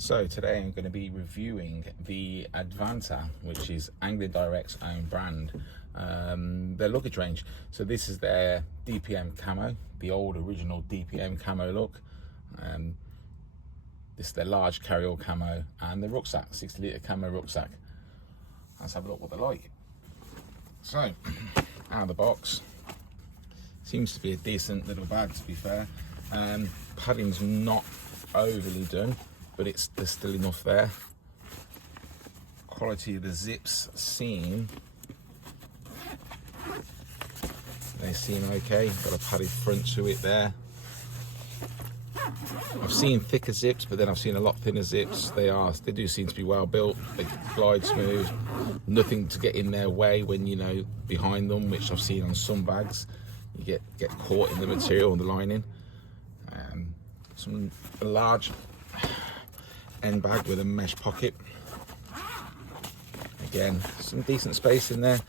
So today I'm going to be reviewing the Advanta, which is Angling Direct's own brand, their luggage range. So this is their DPM camo, the old original DPM camo look. This is their large carryall camo and the rucksack, 60 litre camo rucksack. Let's have a look what they're like. So, out of the box, seems to be a decent little bag, to be fair. Padding's not overly done, but there's still enough there. Quality of the zips they seem okay. Got a padded front to it there. I've seen thicker zips, but then I've seen a lot thinner zips. They do seem to be well built. They glide smooth, nothing to get in their way when behind them, which I've seen on some bags. You get caught in the material and the lining. A large end bag with a mesh pocket. Again, some decent space in there.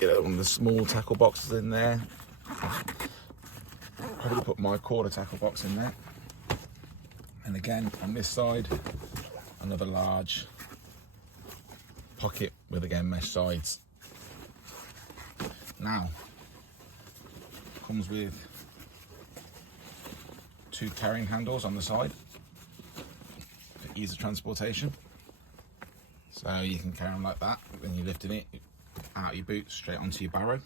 One of the small tackle boxes in there. Probably put my quarter tackle box in there. And again, on this side, another large pocket with, again, mesh sides. Now, comes with 2 carrying handles on the side for ease of transportation. So you can carry them like that when you're lifting it out your boot straight onto your barrow.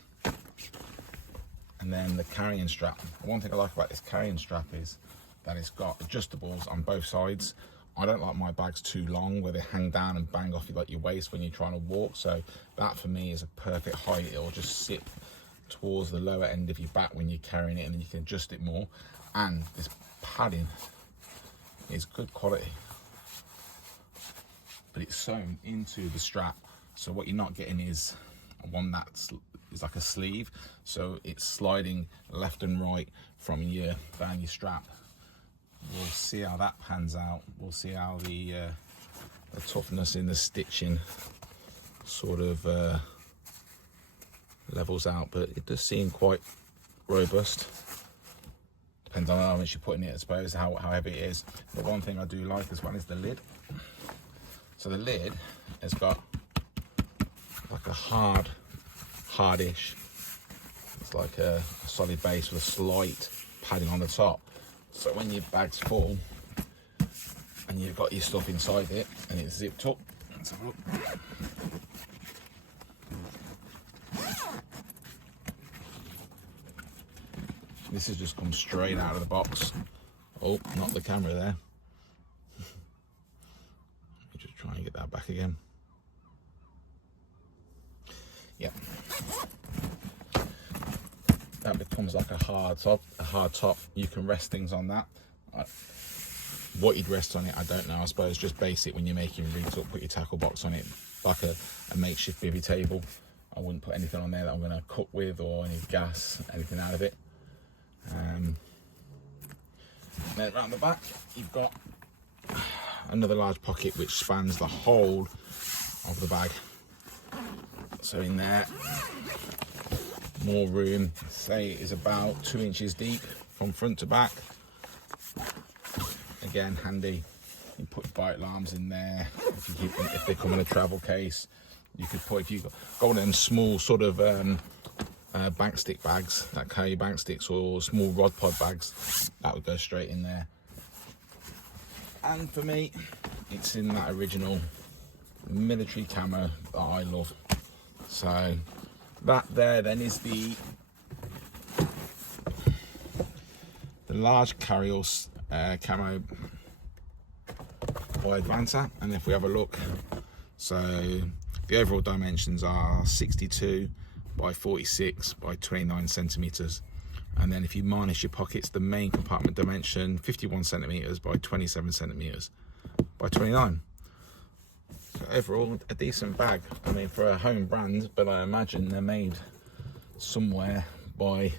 And then the carrying strap. One thing I like about this carrying strap is that it's got adjustables on both sides. I don't like my bags too long where they hang down and bang off your waist when you're trying to walk. So that for me is a perfect height. It'll just sit towards the lower end of your back when you're carrying it, and then you can adjust it more. And this padding is good quality, but it's sewn into the strap. So what you're not getting is one that's like a sleeve, so it's sliding left and right from down your strap. We'll see how that pans out. We'll see how the toughness in the stitching sort of levels out, but it does seem quite robust. Depends on how much you're putting in it, I suppose, how heavy it is. But one thing I do like as well is the lid. So the lid has got like a hardish, it's like a solid base with a slight padding on the top. So when your bag's full and you've got your stuff inside it and it's zipped up, let's have a look. This has just come straight out of the box. Oh, not the camera there. Let me just try and get that back again. Yep. That becomes like a hard top. You can rest things on that. What you'd rest on it, I don't know. I suppose just basic when you're making rigs up, put your tackle box on it, like a makeshift bivvy table. I wouldn't put anything on there that I'm going to cook with, or any gas, anything out of it. Then around the back, you've got another large pocket which spans the whole of the bag. So in there, more room, say it is about 2 inches deep from front to back. Again, handy. You put bite alarms in there if they come in a travel case. You could put, if you've got one of them small sort of bank stick bags that carry bank sticks, or small rod pod bags, that would go straight in there. And for me, it's in that original military camo that I love. So that there then is the large carryall camo by Advanta. And if we have a look, so the overall dimensions are 62 by 46 by 29 centimeters. And then if you minus your pockets, the main compartment dimension 51 centimeters by 27 centimeters by 29. So overall, a decent bag. I mean, for a home brand, but I imagine they're made somewhere by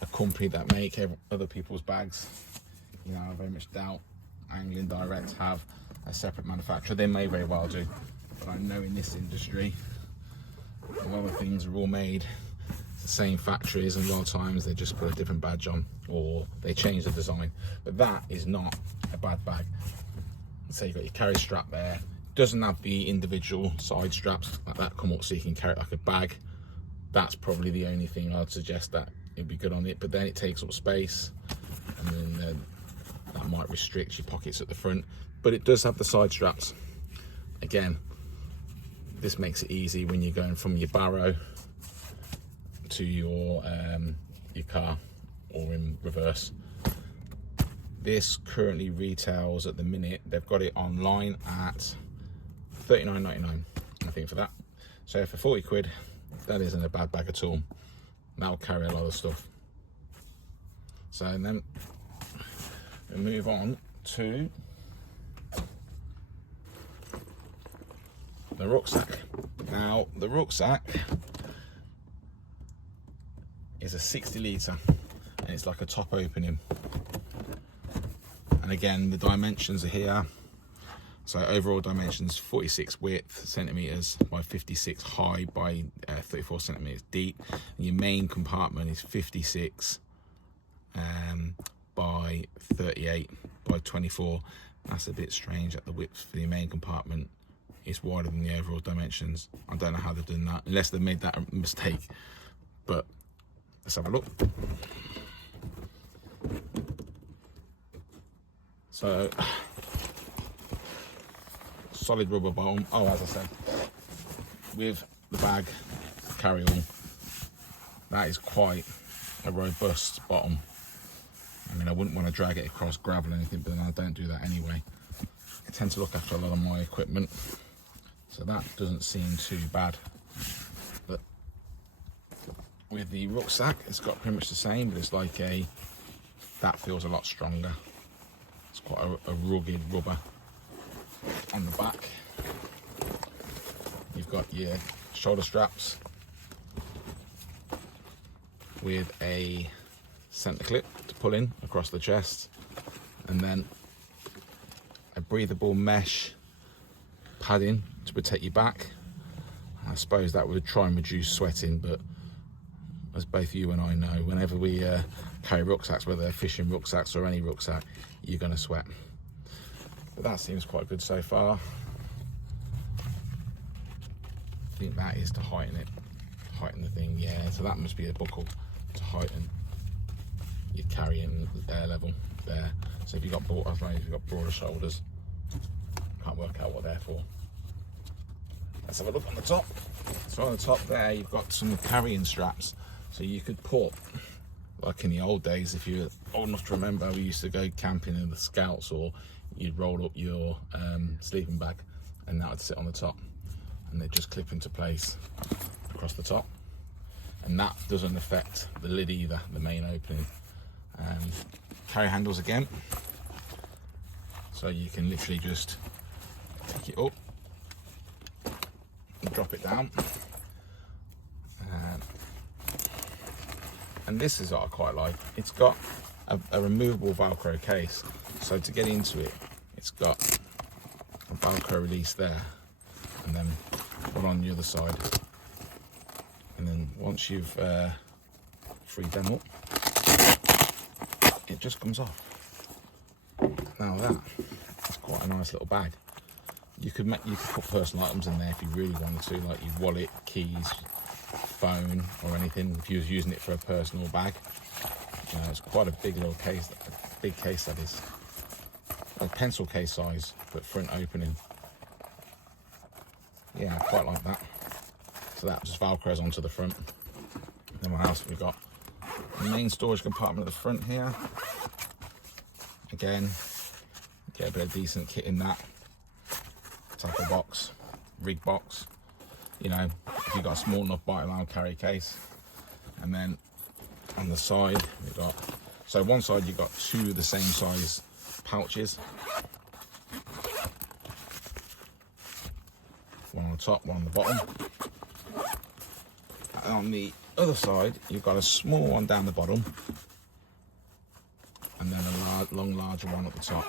a company that make other people's bags. I very much doubt Angling Direct have a separate manufacturer. They may very well do, but I know in this industry a lot of things are all made the same factories, and a lot of times they just put a different badge on, or they change the design. But that is not a bad bag. So you've got your carry strap there. Doesn't have the individual side straps like that come up, so you can carry it like a bag. That's probably the only thing I'd suggest that it'd be good on it, but then it takes up space, and then that might restrict your pockets at the front. But it does have the side straps. Again, this makes it easy when you're going from your barrow to your car, or in reverse. This currently retails at the minute, they've got it online at $39.99, I think, for that. So for 40 quid, that isn't a bad bag at all. That'll carry a lot of stuff. So then we move on to the rucksack. Now the rucksack is a 60 litre, and it's like a top opening. And again, the dimensions are here. So overall dimensions 46 width centimeters by 56 high by 34 centimeters deep. And your main compartment is 56 by 38 by 24. That's a bit strange that the width for the main compartment is wider than the overall dimensions. I don't know how they've done that, unless they've made that mistake. But let's have a look. So, solid rubber bottom. Oh, as I said, with the bag carry-all, that is quite a robust bottom. I mean, I wouldn't want to drag it across gravel or anything, but I don't do that anyway. I tend to look after a lot of my equipment, so that doesn't seem too bad. But with the rucksack, it's got pretty much the same, but it's like that feels a lot stronger. It's quite a rugged rubber on the back. You've got your shoulder straps with a center clip to pull in across the chest, and then a breathable mesh padding to protect your back. I suppose that would try and reduce sweating, but as both you and I know, whenever we carry rucksacks, whether they're fishing rucksacks or any rucksack, you're going to sweat. But that seems quite good so far. I think that is to heighten the thing, yeah. So that must be a buckle to heighten your carrying level there. So if you've got broader shoulders, can't work out what they're for. Let's have a look on the top. So on the top there, you've got some carrying straps. So you could put, like in the old days, if you're old enough to remember, we used to go camping in the Scouts, or you'd roll up your sleeping bag, and that would sit on the top, and they'd just clip into place across the top. And that doesn't affect the lid either, the main opening. Carry handles again, so you can literally just take it up and drop it down. And this is what I quite like. It's got a removable Velcro case, so to get into it, it's got a Velcro release there, and then one on the other side. And then once you've freed them up, it just comes off. Now that's quite a nice little bag. You could put personal items in there if you really wanted to, like your wallet, keys, phone, or anything. If you was using it for a personal bag, it's quite a big little case. A big case, that is. A pencil case size, but front opening. Yeah, I quite like that. So that just velcros onto the front. Then what else have we got? The main storage compartment at the front here. Again, get a bit of decent kit in that. Tackle box, rig box. If you've got a small enough bite around carry case. And then on the side we've got, so one side you've got two of the same size pouches. One on the top, one on the bottom. And on the other side you've got a small one down the bottom, and then a larger one at the top,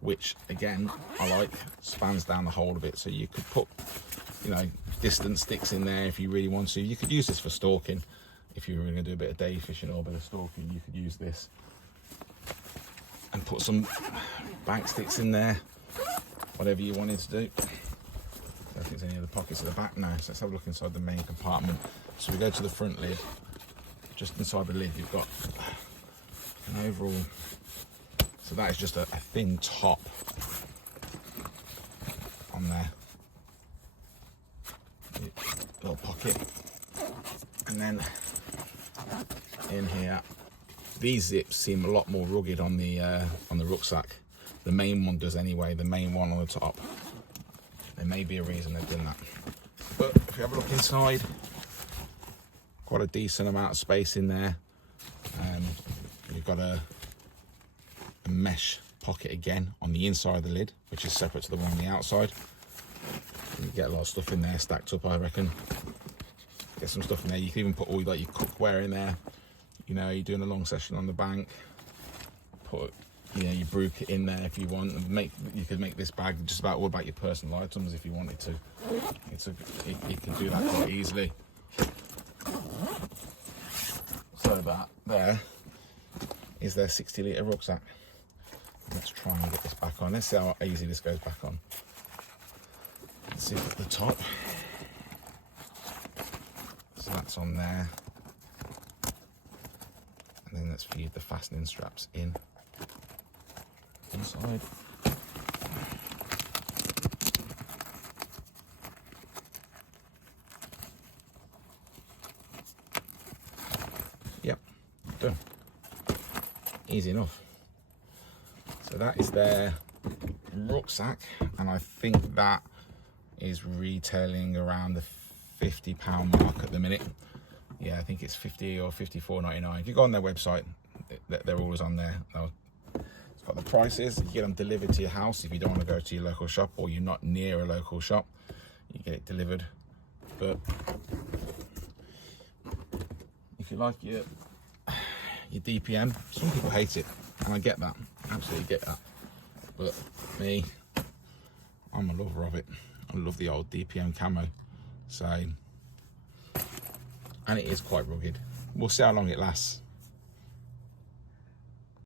which again I like, spans down the whole of it, so you could put distance sticks in there if you really want to. You could use this for stalking. If you were going to do a bit of day fishing or a bit of stalking, you could use this and put some bank sticks in there. whatever you wanted to do. I don't think there's any other pockets at the back now, so let's have a look inside the main compartment. So we go to the front lid. Just inside the lid you've got an overall, so that is just a thin top on there, little pocket, and then in here these zips seem a lot more rugged on the rucksack. The main one does anyway, the main one on the top. There may be a reason they've done that, but if you have a look inside, quite a decent amount of space in there. You've got a mesh pocket again on the inside of the lid, which is separate to the one on the outside. You get a lot of stuff in there stacked up, I reckon. Get some stuff in there. You can even put all like your cookware in there. You know, you're doing a long session on the bank, put, you know, your brew kit in there if you want. And you could make this bag just about all about your personal items if you wanted to. You can do that quite easily. So that there is their 60-litre rucksack. Let's try and get this back on. Let's see how easy this goes back on. Let's see at the top. So that's on there. And then let's feed the fastening straps in inside. Yep, done. Easy enough. So that is their rucksack, and I think that is retailing around the £50 mark at the minute. Yeah, I think it's 50 or 54.99. If you go on their website, they're always on there. It's got the prices. You get them delivered to your house if you don't want to go to your local shop, or you're not near a local shop. You get it delivered. But if you like your DPM, some people hate it, and I get that. Absolutely get that. But me, I'm a lover of it. I love the old DPM camo. So, and it is quite rugged. We'll see how long it lasts.